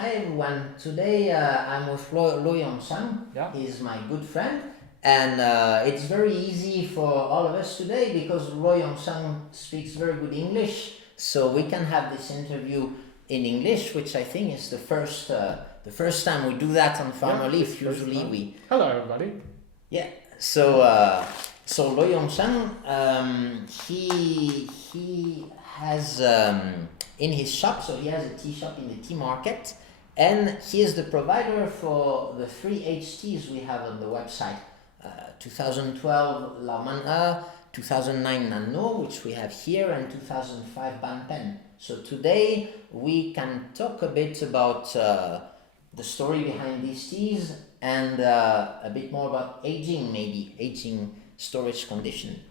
hi everyone. Today I'm with Luo Yong Sheng. Yeah. He's my good friend, and it's very easy for all of us today because Luo Yong Sheng speaks very good English, so we can have this interview in English, which I think is the first time we do that on Farmer Leaf. Usually we. Hello, everybody. Yeah. So Luo Yong Sheng, he has in his shop, so he has a tea shop in the tea market, and he is the provider for the three HTs we have on the website. 2012 Lao Man 2009 Nannuo, which we have here, and 2005 Ban Pen. So today we can talk a bit about the story behind these teas and a bit more about aging storage condition.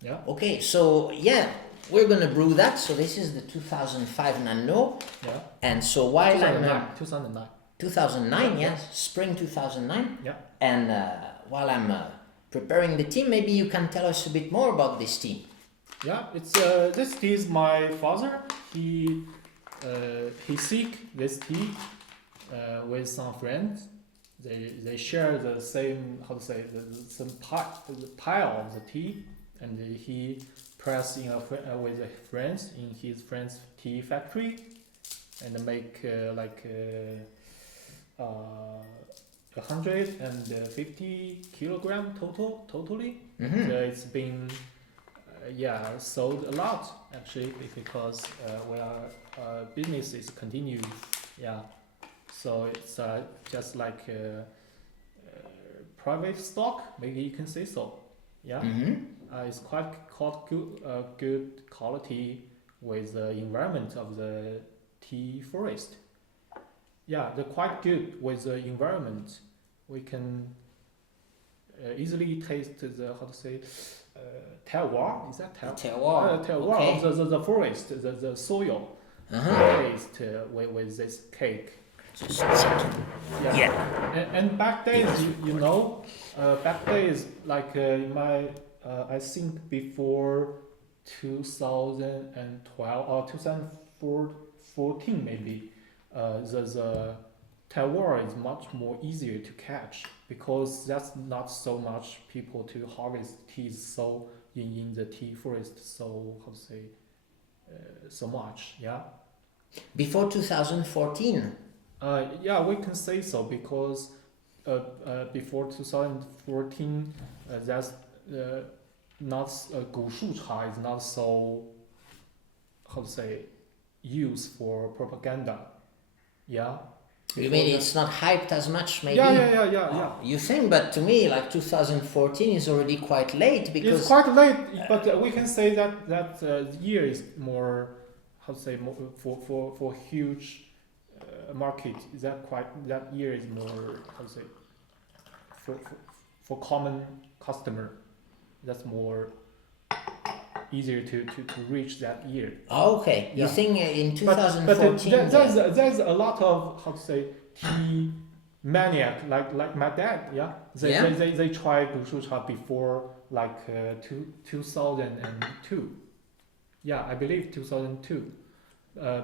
Yeah. Okay, so we're gonna brew that. So this is the 2005 Nannuo. Yeah. And so while 2009. 2009, Yeah. yes, spring 2009. Yeah. And while I'm preparing the tea, maybe you can tell us a bit more about this tea. Yeah. It's this tea is my father. He seek this tea with some friends. They share the same the pile of the tea, and he press with the friends in his friend's tea factory, and make 150 kilogram totally. Mm-hmm. So it's been sold a lot actually, because business is continued. Yeah. So it's just like private stock, maybe you can say so. Yeah. Mm-hmm. It's quite good quality with the environment of the tea forest. Yeah, they're quite good with the environment. We can easily taste the terroir. Is that Terroir. Terroir Okay. of the forest, the soil. Uh-huh. Taste with this cake. Yeah. And back days, back days like I think before 2012 or 2014 maybe, the terroir is much more easier to catch, because that's not so much people to harvest teas so in the tea forest so much. Yeah. Before 2014. We can say so, because before 2014, that's not 古树茶 is not so used for propaganda. Yeah. You mean it's not hyped as much, maybe? Yeah. You think, but to me, like 2014 is already quite late, because It's quite late, but we can say that year is more more for huge market. That year is more for common customer. That's more easier to reach that year. Okay. You Yeah. think in But 2014? there's a lot of tea maniac like my dad. Yeah. They tried 古树茶 before 2002. Yeah, I believe 2002.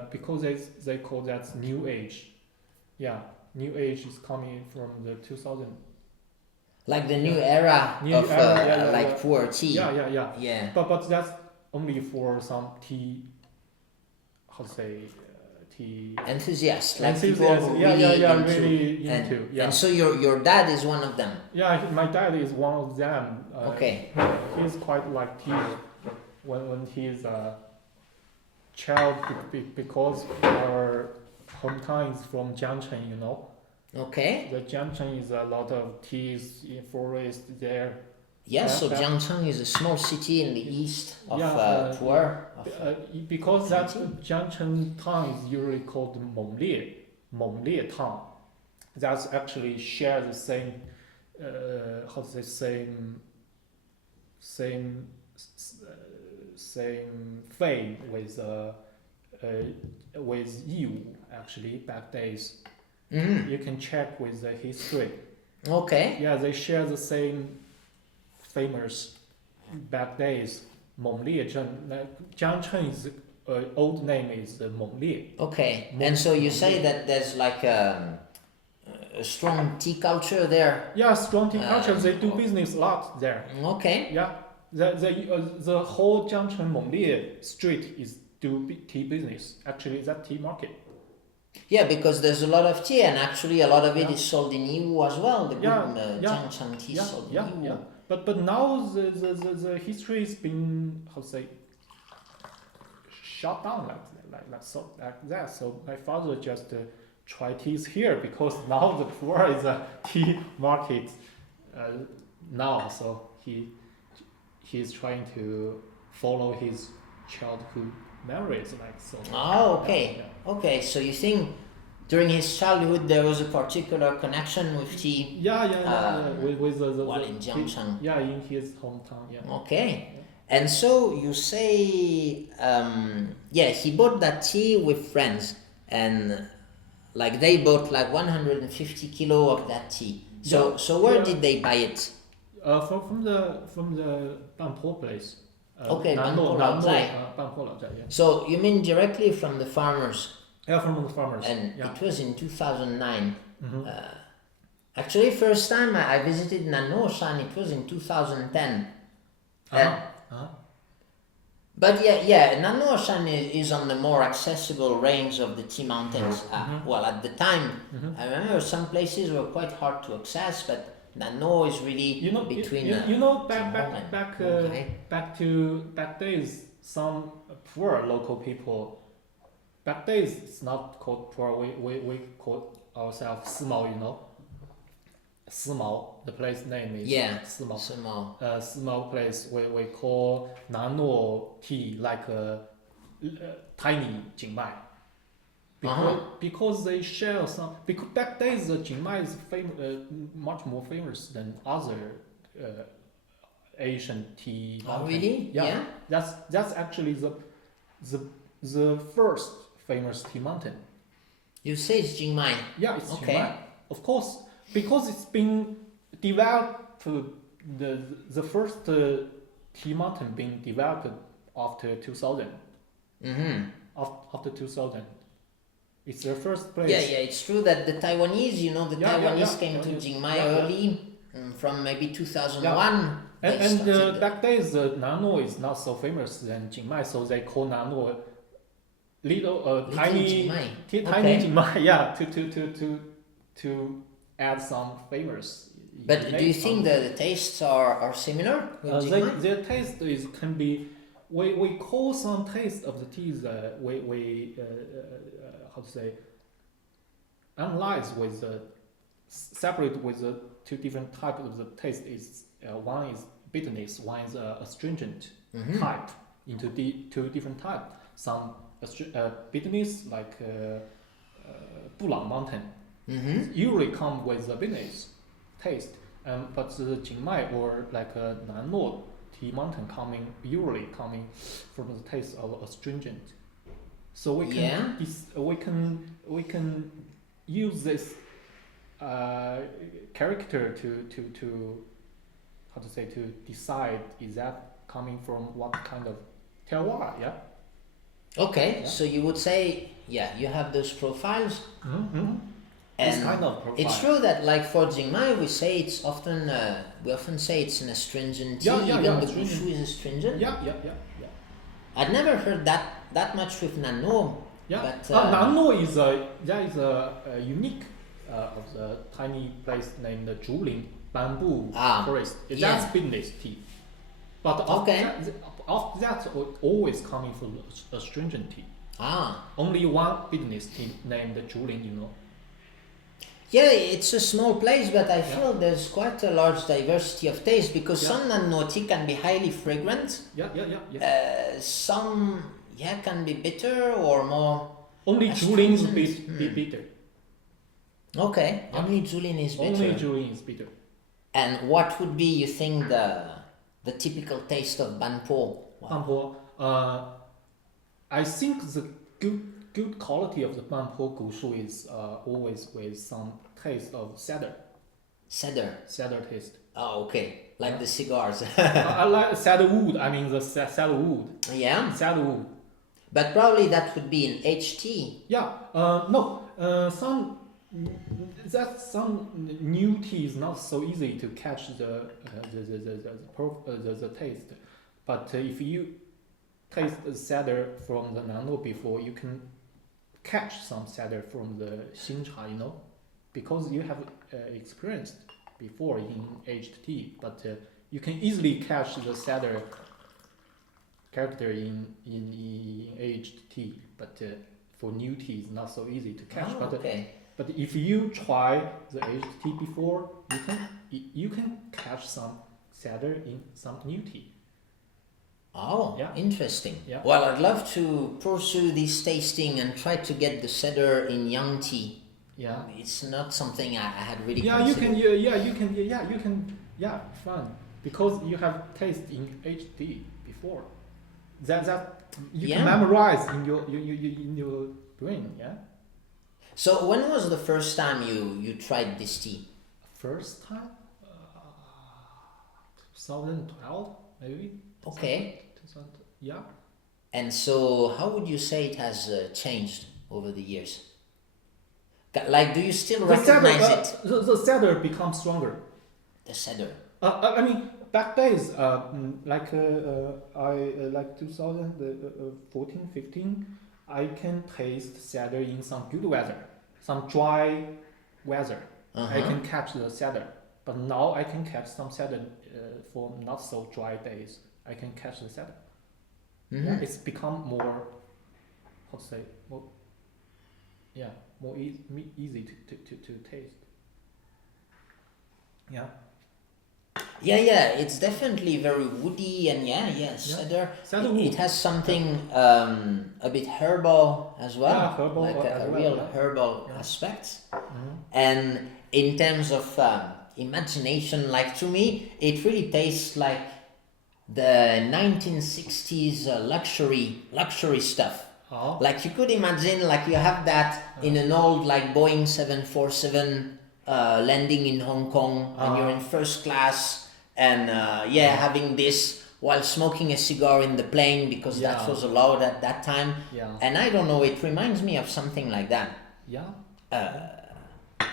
Because they call that new age. Yeah, new age is coming from the 2000. Like the new era of Puerh tea. Yeah. But that's only for some tea. Tea Enthusiasts, like enthusiasts. people Really into. And so your dad is one of them. Yeah, my dad is one of them. Okay. He's quite like tea when he's a child, because our hometown is from Jiangchen, Okay. The Jiangchen is a lot of teas in forest there. Yes, so Jiangcheng is a small city in the east of Puerh. Because that Jiangchen town is usually called Menglie town. That's actually share the same same fame with you actually back days. Mm-hmm. You can check with the history. Okay. Yeah, they share the same famous back days. Jiangchen is old name is Menglie. Okay, and so you say that there's like a strong tea culture there. Yeah, strong tea culture. They do Oh. business a lot there. Okay. Yeah, the whole Jiangcheng Menglie street is tea business. Actually, that tea market. Yeah, because there's a lot of tea, and actually a lot of it Yeah. is sold in Yiwu as well. The Yeah, good yeah, Jiangcheng tea is sold in Yiwu. yeah. But now the history has been, how to say, shut down like that. So my father just try teas here because now the Puerh is a tea market now. So he's trying to follow his childhood memories like so. Oh, okay. Yeah. Okay, so you think during his childhood there was a particular connection with tea? Yeah. With the While in Jiangcheng. yeah, in his hometown. Yeah. Okay. And so you say, yeah, he bought that tea with friends, and like they bought like 150 kilo of that tea. So Yeah, so where yeah. did they buy it? From the Banpo place. Okay, Nannuo, Banpo Laozai. Banpo Laozai, yeah. So you mean directly from the farmers? Yeah, from the farmers. And yeah. it was in 2009. Mhm. Actually, first time I visited Nannuo Shan, it was in 2010. And But yeah, Nannuo Shan is on the more accessible range of the tea mountains. Well, at the time, I remember some places were quite hard to access, but Nannuo is really between. Back days, some poor local people. Back days, it's not called poor. We call ourselves Simao. Simao, the place name is Simao. Small. Small place we call Nannuo tea like a tiny Jingmai. Because they share some. Because back days the Jingmai is much more famous than other Asian tea. Oh really? Yeah. That's actually the first famous tea mountain. You say it's Jingmai. Yeah, it's okay. Jingmai. Of course, because it's been developed. The first tea mountain being developed after 2000. After 2000, it's the first place. Yeah, it's true that the Taiwanese, Taiwanese came to Jingmai early, from maybe 2001. And back days, Nannuo is not so famous than Jingmai, so they call Nannuo little tiny Jingmai. Yeah, to add some flavors. But do you think the tastes are similar with Jingmai? Their taste can be. We call some taste of the teas. We how to say analyze with separate with the two different types of the taste. Is one is bitterness, one is astringent type. Into the two different types. Some bitterness like Bulang Mountain usually come with the bitterness taste, but the Jingmai or like Nannuo tea mountain usually coming from the taste of astringent. So we can use this character to how to say to decide is that coming from what kind of terroir, yeah. Okay, Yeah. so you would say, you have those profiles. This And kind of profile. it's true that, like for Jingmai, we often say it's an astringent tea. Even the astringent. Gushu is astringent. Yeah. I'd never heard that much with Nannuo. Yeah. But Nannuo is a unique of the tiny place named Zhuling bamboo forest. That's bitterness tea. But after that, always coming from astringent tea. Only one bitterness tea named Zhuling, Yeah, it's a small place, but I feel there's quite a large diversity of taste because some Nannuo tea can be highly fragrant. Yeah. Some can be bitter or more. Only Zhuling is bitter. Okay, only Julin is bitter. Only Zhuling is bitter. And what would be, you think, the typical taste of Banpo? Banpo, I think the good quality of the Banpo Gushu is always with some taste of cedar. Cedar taste. Oh, okay. Like the cigars. I like cedar wood. I mean the cedar wood. Yeah. Cedar wood. But probably that would be in HT. Yeah, no, some new tea is not so easy to catch the taste, but if you taste the cider from the Nannuo before, you can catch some cider from the Xincha, because you have experienced before in aged tea, but you can easily catch the cider character in aged tea, but for new tea it's not so easy to catch. But if you try the aged tea before, you can catch some cider in some new tea. Oh, Yeah. interesting. Yeah. Well, I'd love to pursue this tasting and try to get the cedar in young tea. Yeah. It's not something I had really Yeah, you considered. can. Yeah, fun because you have taste in aged tea before. That you can memorize in your brain. Yeah. So when was the first time you tried this tea? First time, 2012 maybe. Okay. 2000, yeah. And so how would you say it has changed over the years? Like, do you still recognize it? The cider becomes stronger. The cedar. I mean, back days, like 2014, 15, I can taste cider in some good weather, some dry weather. I can catch the cider, but now I can catch some cider for not so dry days. I can catch the cider. Mm-hmm. Yeah, it's become more, how to say, more easy to taste. Yeah. Yeah, it's definitely very woody and cedar. It has something a bit herbal as well, Yeah, herbal like a well, real yeah. herbal aspect. And in terms of imagination, like to me, it really tastes like the 1960s luxury stuff. Oh. Like you could imagine, like you have that in an old like Boeing 747 landing in Hong Kong, and you're in first class, and having this while smoking a cigar in the plane because that was allowed at that time. Yeah. And I don't know, it reminds me of something like that. Yeah.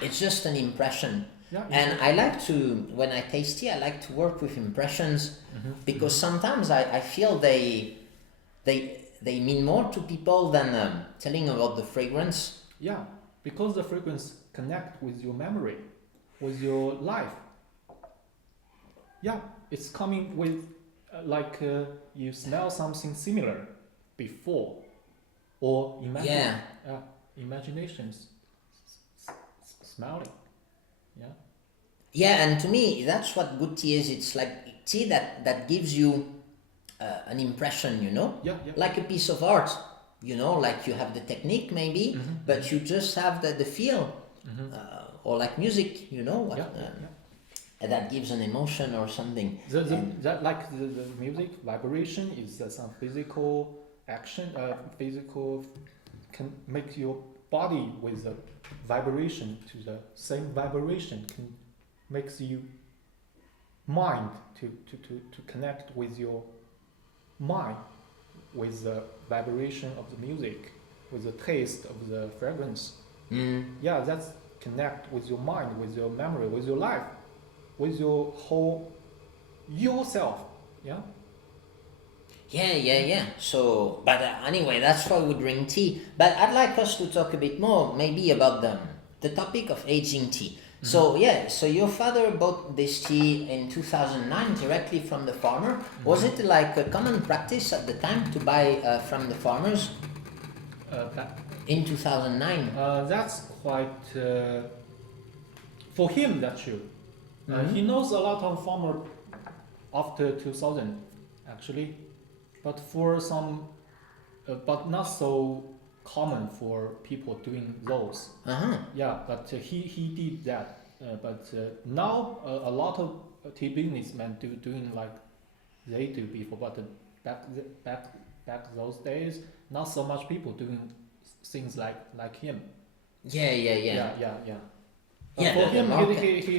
It's just an impression. Yeah. And I like to, when I taste tea, I like to work with impressions because sometimes I feel they mean more to people than telling about the fragrance. Yeah, because the fragrance connect with your memory, with your life. Yeah, it's coming with you smell something similar before, or imaginations smelling. Yeah. Yeah, and to me, that's what good tea is. It's like tea that gives you an impression, Yeah. like a piece of art, like you have the technique maybe, but you just have the feel, or like music, that gives an emotion or something. The music vibration is some physical action. Physical can make your body with the vibration to the same vibration can makes you mind to connect with your mind with the vibration of the music, with the taste of the fragrance. Yeah, that's connect with your mind, with your memory, with your life, with your whole yourself. Yeah. Yeah. So, but anyway, that's why we drink tea. But I'd like us to talk a bit more, maybe about the topic of aging tea. So your father bought this tea in 2009 directly from the farmer. Was it like a common practice at the time to buy from the farmers? In 2009. That's quite for him. That's true. He knows a lot of farmer after 2000 actually, but for some, but not so common for people doing those. Yeah, but he did that. But now a lot of tea businessmen doing like they do before. But back those days, not so much people doing things like him. Yeah. For him,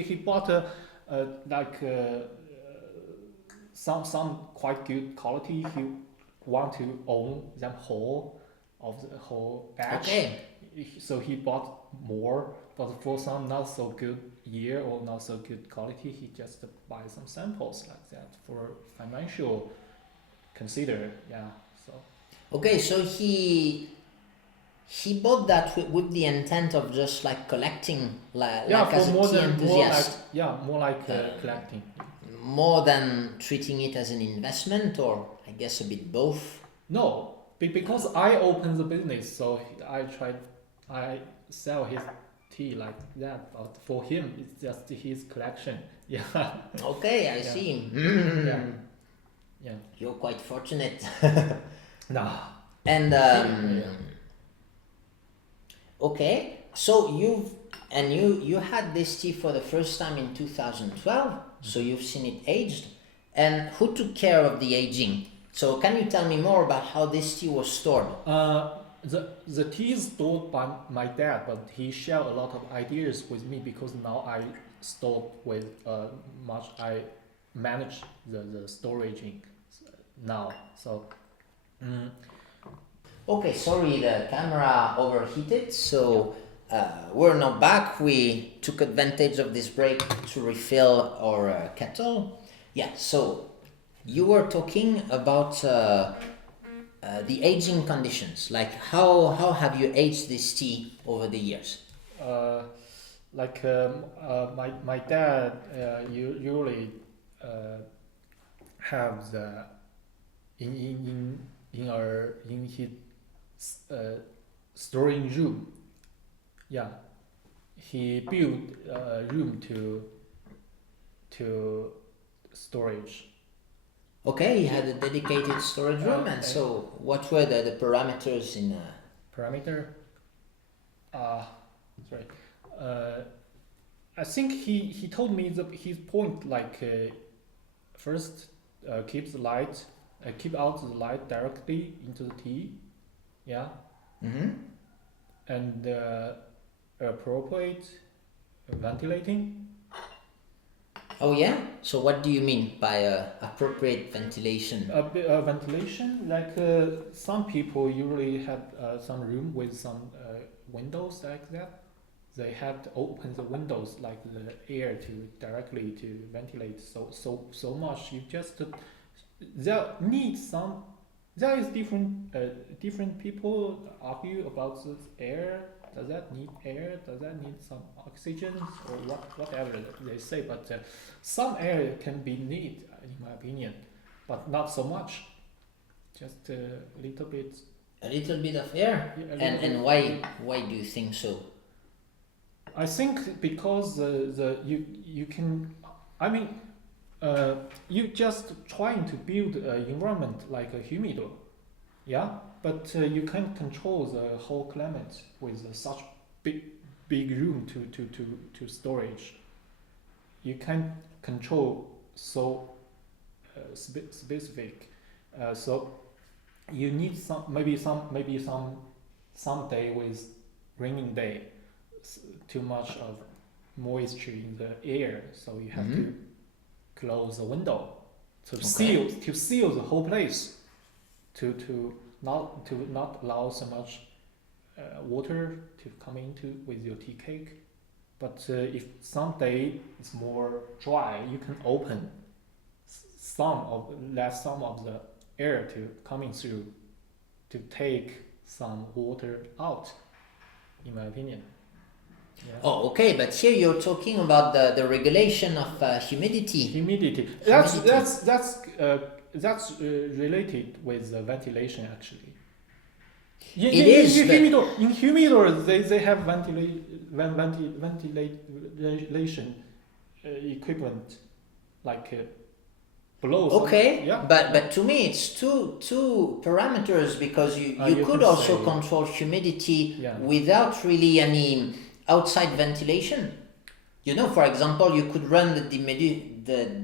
he bought some quite good quality. want to own them whole of the whole batch. Okay. So he bought more, but for some not so good year or not so good quality, he just buy some samples like that for financial consider. Yeah. So Okay, so he bought that with the intent of just like collecting, yeah, like as a tea enthusiast, more like collecting. more than treating it as an investment, or I guess a bit both. No, because I opened the business, so I sell his tea like that. But for him, it's just his collection. Yeah. Okay, I Yeah. see. Yeah. Yeah. You're quite fortunate. Nah. And Yeah. okay, so you had this tea for the first time in 2012, so you've seen it aged. And who took care of the aging? So can you tell me more about how this tea was stored? The tea is stored by my dad, but he shared a lot of ideas with me because now I store with much. I manage the storage now. So. Okay, sorry, the camera overheated, so we're now back. We took advantage of this break to refill our kettle. Yeah, so you were talking about the aging conditions. Like how have you aged this tea over the years? My dad usually have the in his storing room. Yeah, he built a room to storage. Okay, he had a dedicated storage room, and so what were the parameters in? Parameter. Sorry. I think he told me his point like first keep out the light directly into the tea. Yeah. Mm-hmm. And appropriate ventilating. Oh yeah. So what do you mean by appropriate ventilation? Ventilation, like some people usually have some room with some windows like that. They have to open the windows like the air to directly to ventilate so much. You just there needs some. There is different people argue about this air. Does that need air? Does that need some oxygen or whatever they say? But some air can be needed, in my opinion, but not so much. Just a little bit. A little bit of air. Yeah, And why do you think so? I think because you can. I mean, you just trying to build an environment like a humidor, yeah. But you can't control the whole climate with such big room to storage. You can't control so specific. So you need some day with raining day, too much of moisture in the air, so you have to close the window to seal the whole place, to not allow so much water to come into with your tea cake. But if some day it's more dry, you can open some of the air to coming through to take some water out, in my opinion. Yeah. Oh, okay, but here you're talking about the regulation of humidity. Humidity. That's related with the ventilation actually. In humidor they have ventilation equipment like below. Okay, yeah. But to me it's two parameters, because you could also control humidity without really any outside ventilation. You know, for example, you could run the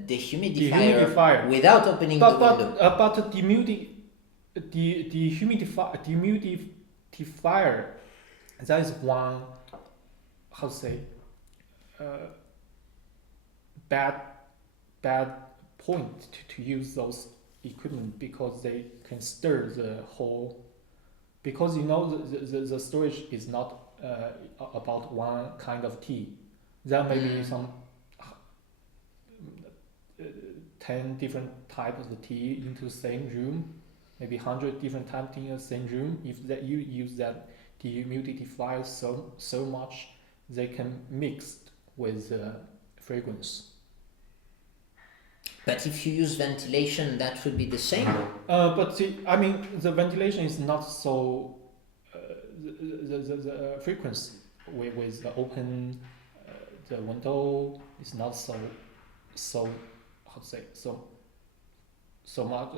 dehumidifier without opening the window. But the humidifier, that is one, how to say, bad point to use those equipment because they can stir the whole. Because the storage is not about one kind of tea. There may be some 10 different types of tea into the same room, maybe 100 different types in the same room. If that you use that dehumidifier so much, they can mix with fragrance. But if you use ventilation, that would be the same. But the ventilation is not so. The frequency with the open the window is not so how to say so much.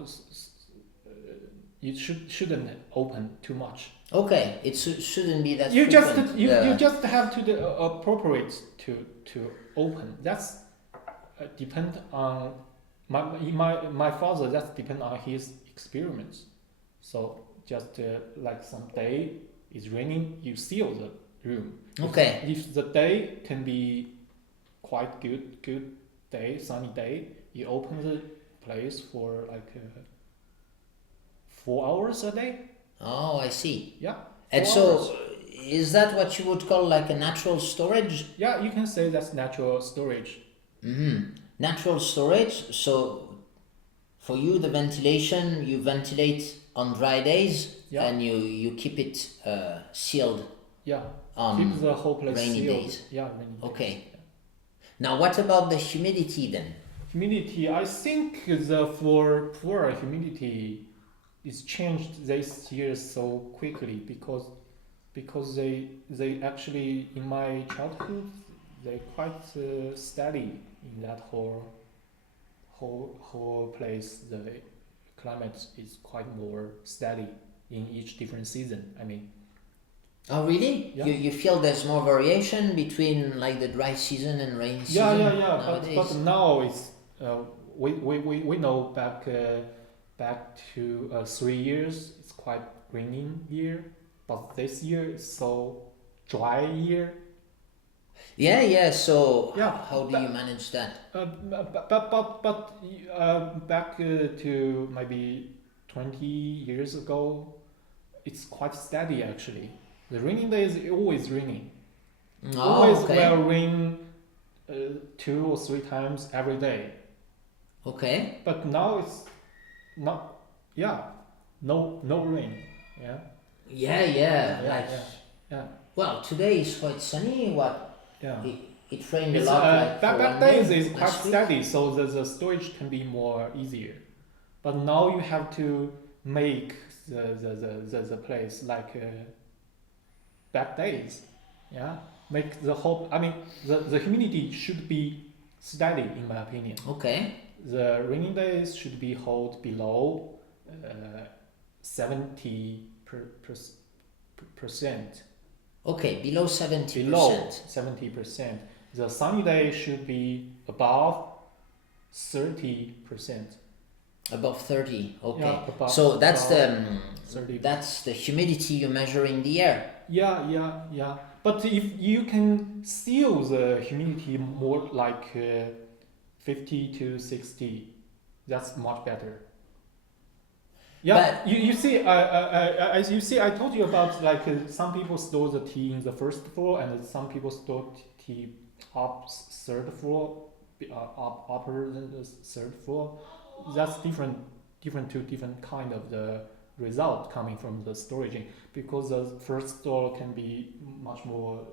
You shouldn't open too much. Okay, it shouldn't be that. You frequent. you just have to appropriate to open. That's depend on my father. That's depend on his experiments. So just like some day is raining, you seal the room. Okay. If the day can be quite good day, sunny day, you open the place for like 4 hours a day. Oh, I see. Yeah. And 4 so, hours. is that what you would call like a natural storage? Yeah, you can say that's natural storage. Natural storage. So, for you, the ventilation, you ventilate on dry days, Yeah. and you keep it sealed. Yeah. On Keep the whole place rainy sealed. days. Yeah, rainy days. Okay. Yeah. Now, what about the humidity then? Humidity, I think for Puerh humidity is changed this year so quickly because they actually in my childhood they quite steady in that whole place. The climate is quite more steady in each different season. I mean. Oh, really? Yeah. You feel there's more variation between like the dry season and rainy Yeah, season? yeah. But now it's we know back to 3 years it's quite raining year, but this year is so dry year. Yeah. So Yeah, how do you manage that? But back to maybe 20 years ago, it's quite steady actually. The raining days is always raining. Always will rain 2 or 3 times every day. Okay. But now it's not. Yeah, no rain. Yeah. Yeah. Yeah. Well, today is quite sunny. Yeah. It rained a It's, lot. Like for back one days day is quite last week. steady, so the storage can be more easier. But now you have to make the place like back days. Yeah. Make the whole. I mean, the humidity should be steady in my opinion. Okay. The rainy days should be held below 70%. Okay, below 70%. Below 70%. The sunny day should be above 30%. Above 30. Okay. Yeah, above, So that's above 30. that's the humidity you measure in the air. Yeah. But if you can seal the humidity more like 50 to 60, that's much better. Yeah, you see, as you see, I told you about like some people store the tea in the first floor, and some people store tea up third floor, upper than the third floor. That's different kind of the result coming from the storage, because the first floor can be much more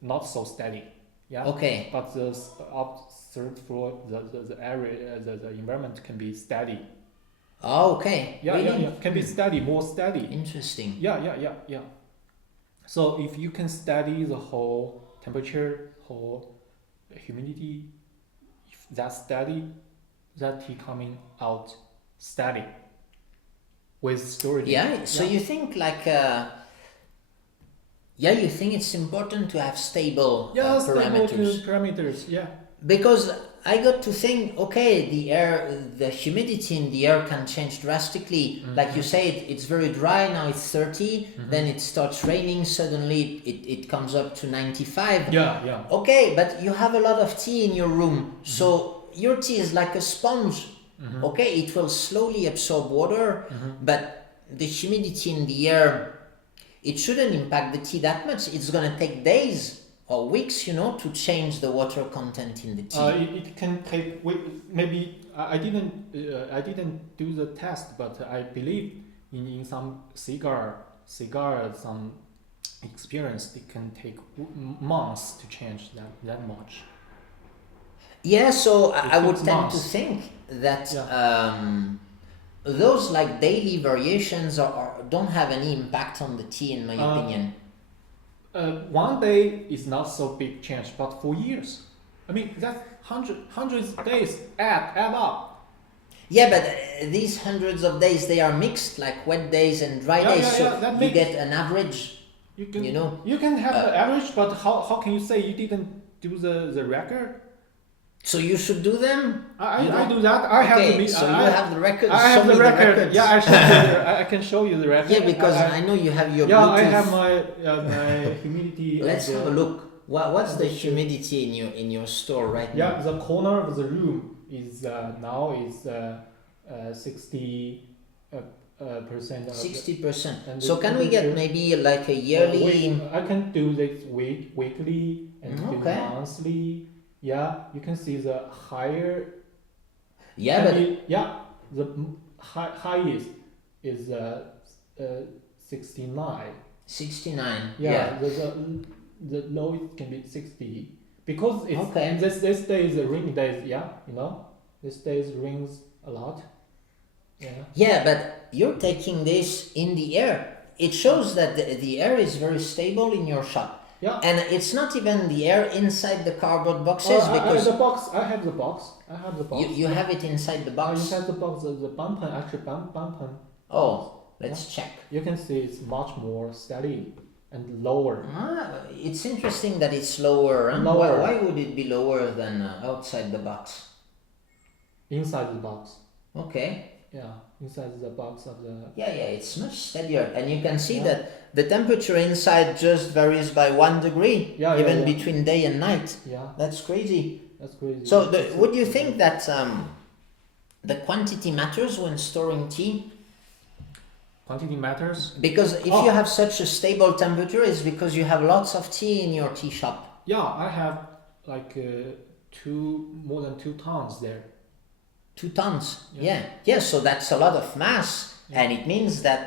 not so steady. Yeah. Okay. But the up third floor, the area, the environment can be steady. Oh, okay. Yeah, really? yeah. Can be steady, more steady. Interesting. Yeah. So if you can study the whole temperature, whole humidity, if that's steady, that tea coming out steady with storage. Yeah. So you think like you think it's important to have stable parameters. Parameters. Yeah. Because I got to think, okay, the humidity in the air can change drastically. Mm-hmm. Like you said, it's very dry, now it's 30, then it starts raining, suddenly it comes up to 95. Yeah. Okay, but you have a lot of tea in your room, so your tea is like a sponge. Okay, it will slowly absorb water, but the humidity in the air, it shouldn't impact the tea that much. It's gonna take days or weeks, you know, to change the water content in the tea. It can take maybe I didn't do the test, but I believe in some cigar some experience it can take months to change that much. Yeah, so I would takes tend to months. think that Yeah. those like daily variations don't have any impact on the tea, in my opinion. One day is not so big change, but for years, I mean that hundreds of days add up. Yeah, but these hundreds of days, they are mixed, like wet days and dry days, so That you makes get an average, you can you know. you can have the average, but how can you say you didn't do the record? So you should do them. I do that. I have Okay, the so you have the record. I Show have me the record. records. Yeah, I can show you the record. Yeah, because I know you have your yeah, Bluetooth. I have my humidity. Let's have a look. What's the the- humidity in your store right now? Yeah, the corner of the room is now is 60 percent. 60%. And So the can we get temperature- maybe like a yearly? I can do this weekly and do Okay. monthly. Yeah, you can see the higher. Yeah, but The highest is 69. 69. Yeah, the lowest can be 60 because it's Okay. and this day is the rainy days. Yeah, you know, this days rains a lot. Yeah. Yeah, but you're taking this in the air. It shows that the air is very stable in your shop. Yeah. And it's not even the air inside the cardboard boxes I because have the box. I have the box. you have it inside the box. Inside the box, the bumpen actually bumpen. Oh, let's check. You can see it's much more steady and lower. It's interesting that it's lower. Huh? Lower. Why would it be lower than outside the box? Inside the box. Okay. Yeah, inside the box of the. Yeah, it's much steadier, and you can see that the temperature inside just varies by 1 degree, even between day and night. Yeah. That's crazy. That's crazy. So, would you think that the quantity matters when storing tea? Quantity matters. Because if you have such a stable temperature, it's because you have lots of tea in your tea shop. Yeah, I have like more than 2 tons there. 2 tons. Yeah. Yeah. So that's a lot of mass, and it means that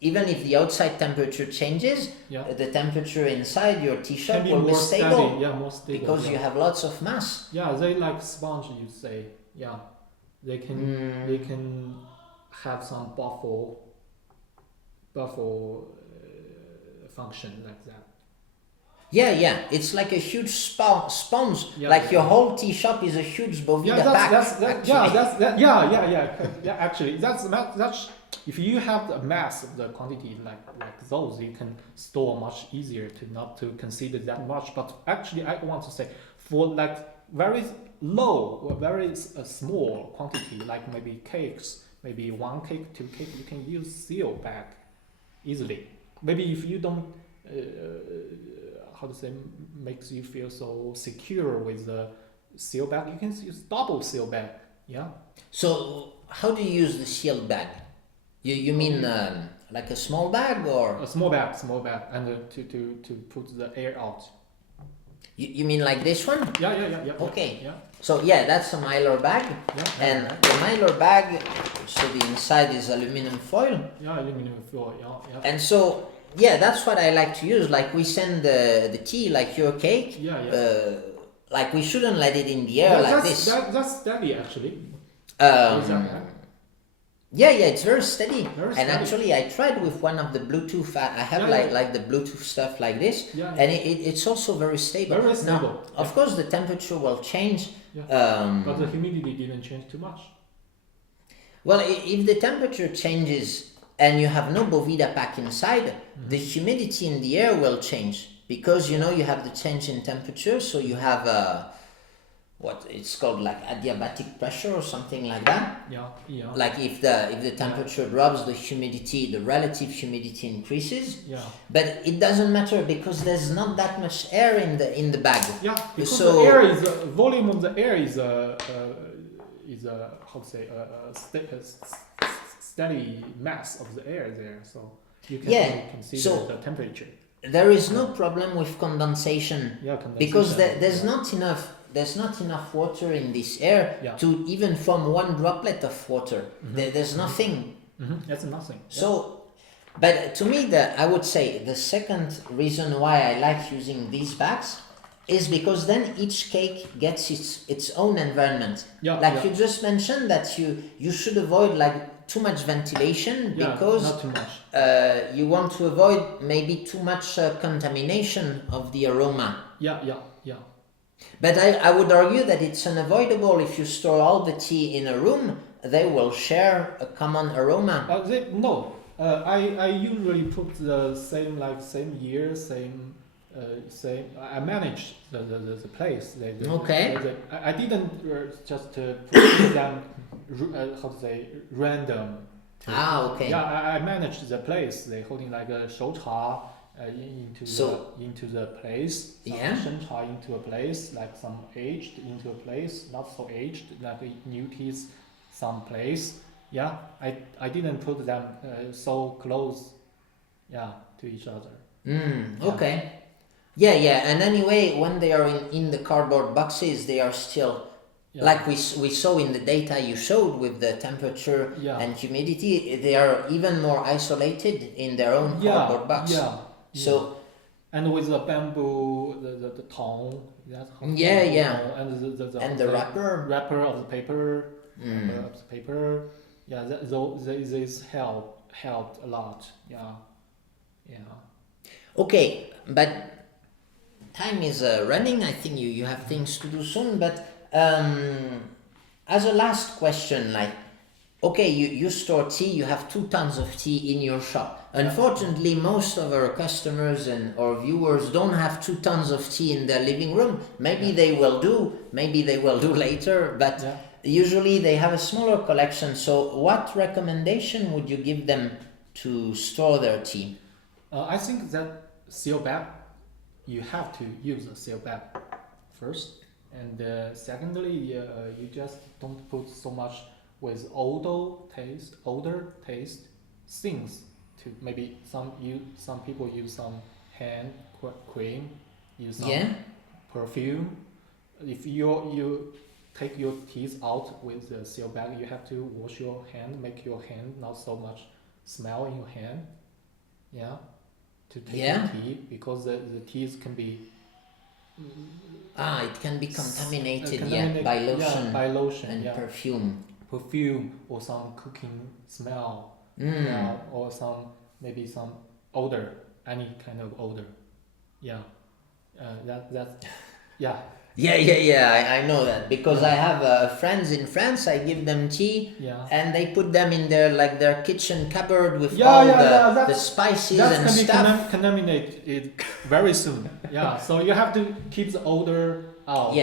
even if the outside temperature changes, the temperature inside your tea shop will be stable. Steady. Yeah, more stable. Because you have lots of mass. Yeah, they like sponge. You say. Yeah, they can have some buffer function like that. Yeah. It's like a huge sponge. Yeah, like your whole tea shop is a huge bovida pack. Actually, that's if you have a mass of the quantity like those, you can store much easier to consider that much. But actually, I want to say for like very low or very small quantity, like maybe cakes, maybe 1 cake, 2 cake, you can use seal bag easily. Maybe if you don't. Makes you feel so secure with the seal bag, you can use double seal bag. Yeah. So how do you use the sealed bag? You mean like a small bag or a small bag, and to put the air out. You mean like this one? Yeah. Okay. Yeah. So that's a mylar bag, and the mylar bag. So the inside is aluminum foil. Yeah, aluminum foil. Yeah. And so. Yeah, that's what I like to use. Like we send the tea, like your cake. Like we shouldn't let it in the air like this. That's steady actually. Yeah, it's very steady. Very and steady. Actually, I tried with one of the Bluetooth. I have like the Bluetooth stuff like this, and it's also very stable. Very stable. Now, of course, the temperature will change. But the humidity didn't change too much. Well, if the temperature changes and you have no bovida pack inside, the humidity in the air will change because you have the change in temperature. So you have what it's called like adiabatic pressure or something like that. Yeah. Like if the temperature drops, the relative humidity increases. Yeah. But it doesn't matter because there's not that much air in the bag. Yeah, because So the air is volume of the air is is a how to say steady mass of the air there, so you can Yeah, only consider so the temperature. there is no problem with condensation Yeah, condensation. because there's not enough water in this air Yeah. to even form one droplet of water. There's nothing. That's nothing. So, but to me, I would say the second reason why I like using these bags is because then each cake gets its own environment. Yeah. Like you just mentioned that you should avoid like too much ventilation because not too much. you want to avoid maybe too much contamination of the aroma. Yeah. But I would argue that it's unavoidable if you store all the tea in a room, they will share a common aroma. No. I usually put the same year, same. I manage the place. Okay. I didn't just put them how to say random. Okay. Yeah, I manage the place. They holding like a 熟茶 into the place. Some 生茶 into a place, like some aged into a place, not so aged, like new teas, some place. Yeah, I didn't put them so close. Yeah, to each other. Okay. Yeah, and anyway, when they are in the cardboard boxes, they are still, like we saw in the data you showed with the temperature and humidity, they are even more isolated in their own cardboard box. So, and with the bamboo, the tong, and the wrapper of the paper, yeah, this helped a lot. Yeah. Okay, but time is running. I think you have things to do soon. But as a last question, like, okay, you store tea. You have 2 tons of tea in your shop. Unfortunately, most of our customers and our viewers don't have 2 tons of tea in their living room. Maybe they will do. Maybe they will do later. But usually they have a smaller collection. So, what recommendation would you give them to store their tea? I think that seal bag, you have to use a seal bag first, and secondly, you just don't put so much with older taste things. To maybe some people use some hand cream, use some perfume. If you take your teeth out with the seal bag, you have to wash your hand, make your hand not so much smell in your hand. Yeah. To take the tea, because the teas can be it can be contaminated by lotion and perfume or some cooking smell, or maybe some odor, any kind of odor. I know that because I have friends in France. I give them tea, and they put them in their kitchen cupboard with all the spices and stuff. Contaminate it very soon. So you have to keep the odor out.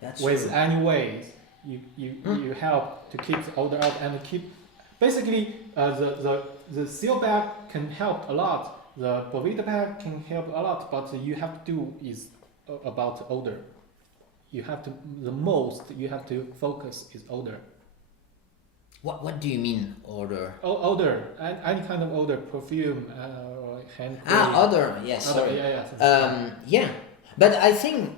That's with true. any ways you help to keep the odor out and keep. Basically, the seal bag can help a lot. The Bovita bag can help a lot, but you have to do is about odor. You have to focus is odor. What do you mean odor? Odor, any kind of odor, perfume, or hand cream. Odor, yes. Yeah. But I think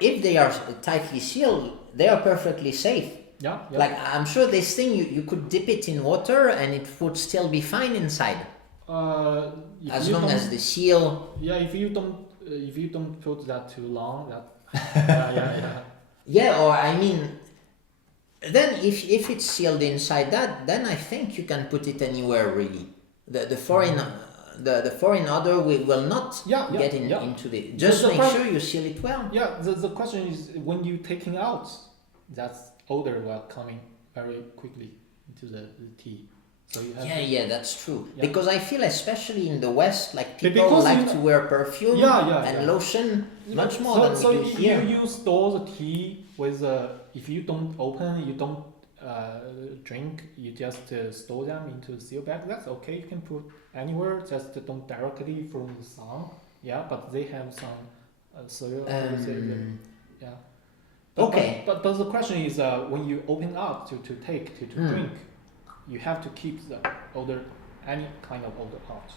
if they are tightly sealed, they are perfectly safe. Yeah. Like I'm sure this thing you could dip it in water and it would still be fine inside. As long as the seal. Yeah, if you don't put that too long, that. Or I mean, then if it's sealed inside that, then I think you can put it anywhere really. The foreign odor will not get into the. Just make sure you seal it well. Yeah. The question is when you taking out, that odor will coming very quickly into the tea. So you have that's true. Because I feel especially in the West, like people like to wear perfume and lotion much more than we do here. So you store the tea with if you don't open, you don't drink, you just store them into the seal bag. That's okay. You can put anywhere. Just don't directly from the sun. Yeah, but they have some soil. Okay. But the question is, when you open up to drink, you have to keep the odor, any kind of odor out.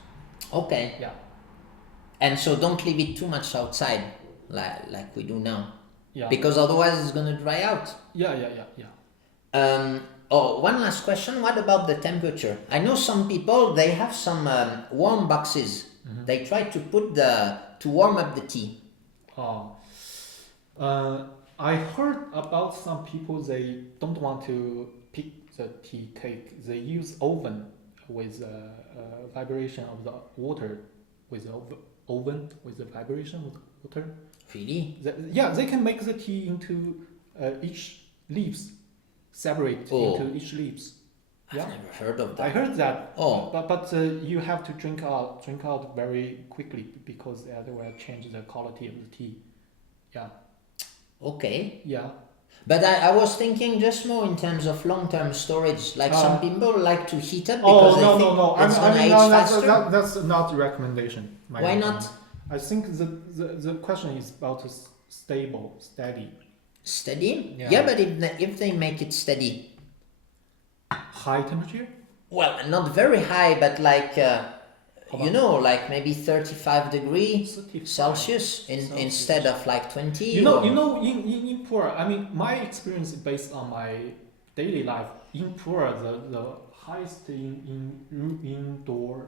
Okay. Yeah. And so don't leave it too much outside, like we do now, Yeah. because otherwise it's gonna dry out. Yeah. One last question. What about the temperature? I know some people, they have some warm boxes. Mm-hmm. They try to put to warm up the tea. I heard about some people, they don't want to pick the tea cake. They use oven with vibration of the water, with the oven with the vibration of the water. Really? They can make the tea into each leaves, separate into each leaves. Yeah. I've never heard of that. I heard that. Oh. But you have to drink out very quickly, because that will change the quality of the tea. Yeah. Okay. Yeah. But I was thinking just more in terms of long-term storage. Like some people like to heat up Oh because they think it's gonna age faster. That's not a recommendation. Why not? I think the question is about steady. Steady? Yeah. But if they make it steady, High temperature? well, not very high, but like like maybe 35 degrees 35 Celsius instead of like 20. In Puerh, I mean, my experience is based on my daily life. In Puerh, the highest indoor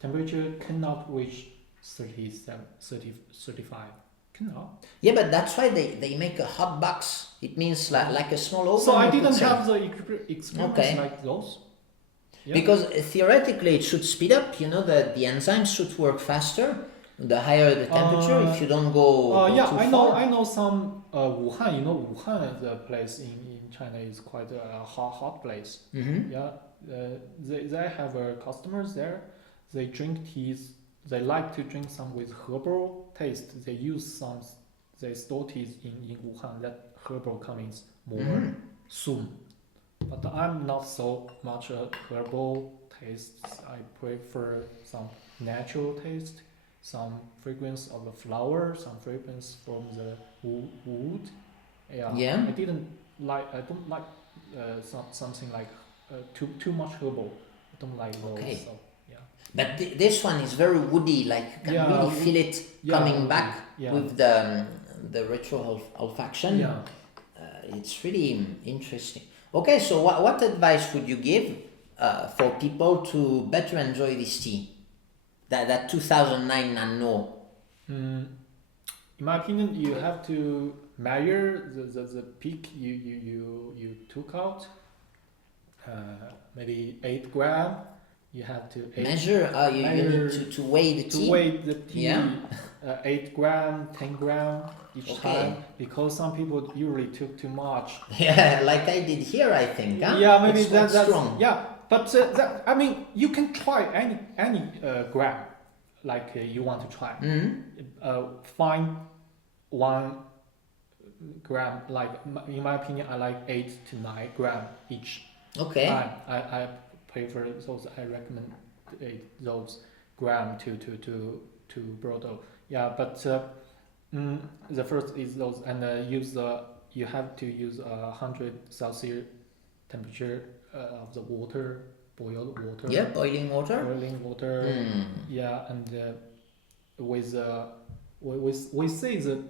temperature cannot reach 35. Cannot. Yeah, but that's why they make a hot box. It means like a small oven. So I you could didn't say. have the experience like those. Yeah. Because theoretically it should speed up, the enzymes should work faster the higher the temperature if you don't go too far. I know some Wuhan, Wuhan, the place in China is quite a hot place. Mm-hmm. Yeah, they have customers there. They drink teas. They like to drink some with herbal taste. They store teas in Wuhan. That herbal comes more soon. But I'm not so much a herbal taste. I prefer some natural taste, some fragrance of the flower, some fragrance from the wood. Yeah. I don't like something like too much herbal. I don't like those. Okay. So, yeah. But this one is very woody, like you can really feel it coming back with the retro olfaction. Yeah. It's really interesting. Okay, so what advice would you give for people to better enjoy this tea? That 2009 Nannuo. In my opinion, you have to measure the peak you took out. Maybe 8 gram. You have to measure. You need to weigh the tea. To weigh the tea. Yeah. 8 gram, 10 gram each time, because some people usually took too much. Yeah, like I did here, I think. Huh? Yeah, maybe that's strong. Yeah, but I mean, you can try any gram, like you want to try. Mm-hmm. Find 1 gram. Like in my opinion, I like 8 to 9 gram each. Okay. Time. I prefer those. I recommend those gram to Brodo. Yeah, but the first is those, and you have to use 100 Celsius temperature of the water, boiled water. Yeah, boiling water. Boiling water. Yeah, and we say that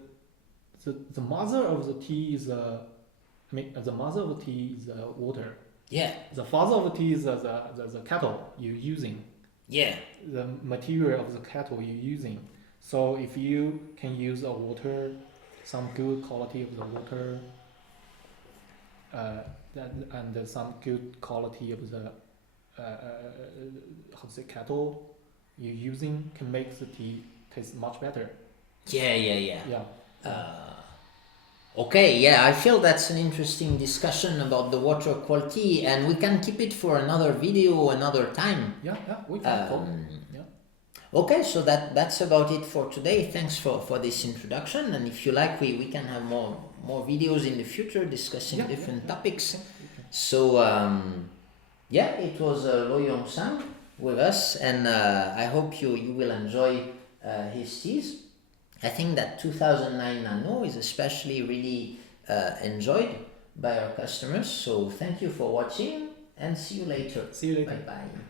the mother of the tea is the mother of the tea is water. Yeah. The father of the tea is the kettle you're using. Yeah. The material of the kettle you're using. So if you can use a water, some good quality of the water, and some good quality of the kettle you're using, can make the tea taste much better. Yeah. Okay, yeah, I feel that's an interesting discussion about the water quality, and we can keep it for another video another time. Yeah, we can. Okay, so that's about it for today. Thanks for this introduction, and if you like, we can have more videos in the future discussing different topics. So it was Luo Yong Sheng with us, and I hope you will enjoy his teas. I think that 2009 Nannuo is especially really enjoyed by our customers. So thank you for watching and see you later. See you later. Bye bye.